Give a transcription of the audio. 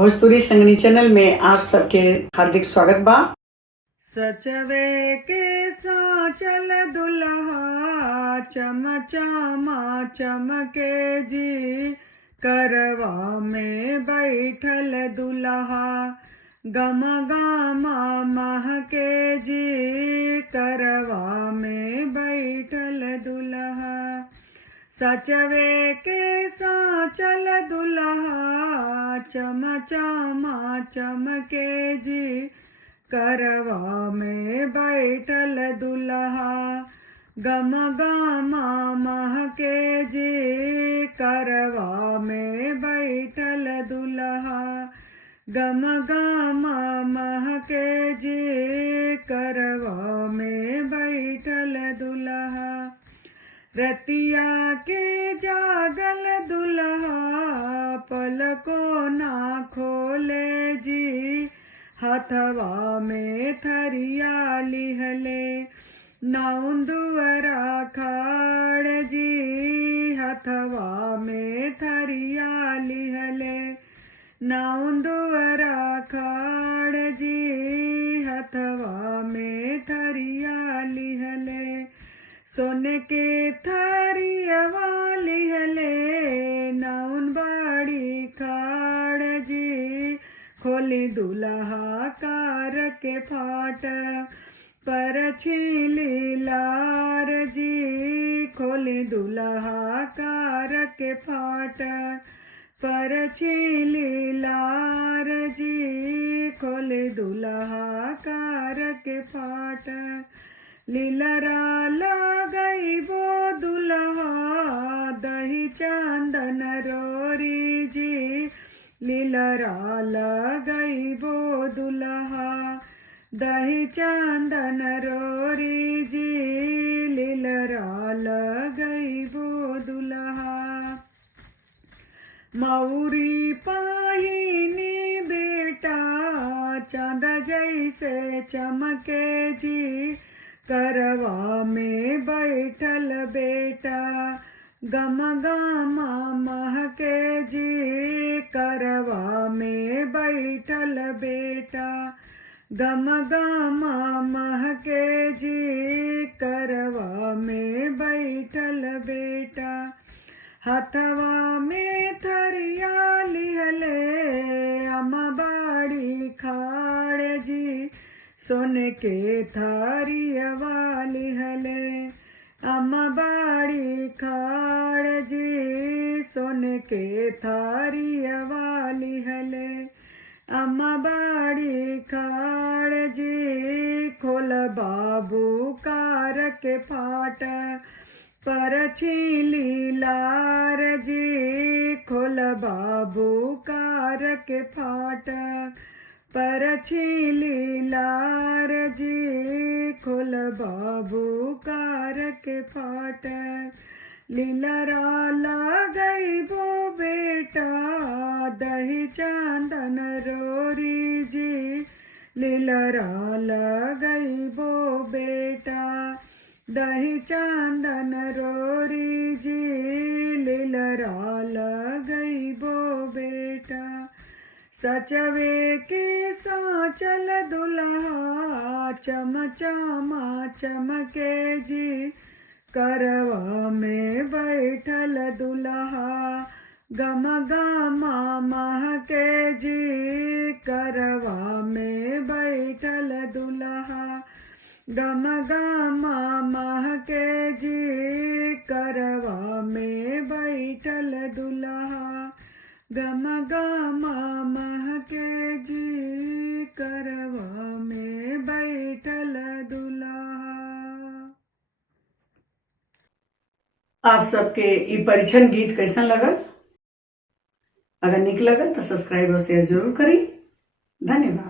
Bhojpuri संगनी channel में आप सबके हार्दिक स्वागत बा। सचवे के साचल दुल्हा चमचामा चमके जी, करवा में बैठल दुल्हा गम गामा महके जी, करवा में बैठल दुल्हा। सचवे के साचल दुल्हा चमचामा चमके जी, करवा में बैठल दुल्हा गम गामा महके जी, करवा में बैठल दुल्हा गम गामा महके जी, करवा में बैठल दुल्हा। रतिया के जागल दुल्हा पलको ना खोले जी, हथवा में थरिया लिहले नौंदुअरा खाड़ जी, हथवा में थरिया लिहले नौंदुअरा खाड़ जी, हथवा में थरिया लिहले सोने के थरियवा लिहले नौन बाड़ी खाड़ जी, खोली दुल्हा कार के फाट पर छीली लार जी, खोली दुल्हा कार के फाट पर छीली लार जी, खोली दुल्हा कार के फाट। लीलरा लगई वो दुल्हा दही चंदन रोरी जी, लीलरा लगई वो दुल्हा दही चंदन रोरी जी, लीलरा लगई वो दुल्हा। मौरी पाहिनी बेटा चांद जैसे चमके जी, करवा में बैठल बेटा गम गामा महके जी, करवा में बैठल बेटा गम गामा महके जी, करवा में बैठल बेटा। हथवा में थरिया लिहले अमबाड़ी खाड़ जी, सोने के थरियवा लिहले अमबाड़ी खाड़ जी, सोने के थरियवा लिहले अमबाड़ी खाड़ जी, खोल बाबू कार के फाट पर छीली लार जी, खोल बाबू कार के फाट पर छीली लार जी, खोल बाबू कार के फाट। लीलरा लगई वो बेटा दही चंदन रोरी जी, लीलरा लगई वो बेटा दही चंदन रोरी जी, लीलरा लगई वो बेटा। सचवे के साचल दुल्हा चमचामा चमके जी, करवा में बैठल दुल्हा गम गामा महके जी, करवा में बैठल दुल्हा गम गामा महके जी, करवा में बैठल दुल्हा गम गामा महके जी, करवा में बैठल दुल्हा। आप सबके ई परीक्षण गीत कैसन लगल? अगर निक लगल तो सब्सक्राइब और शेयर जरूर करी। धन्यवाद।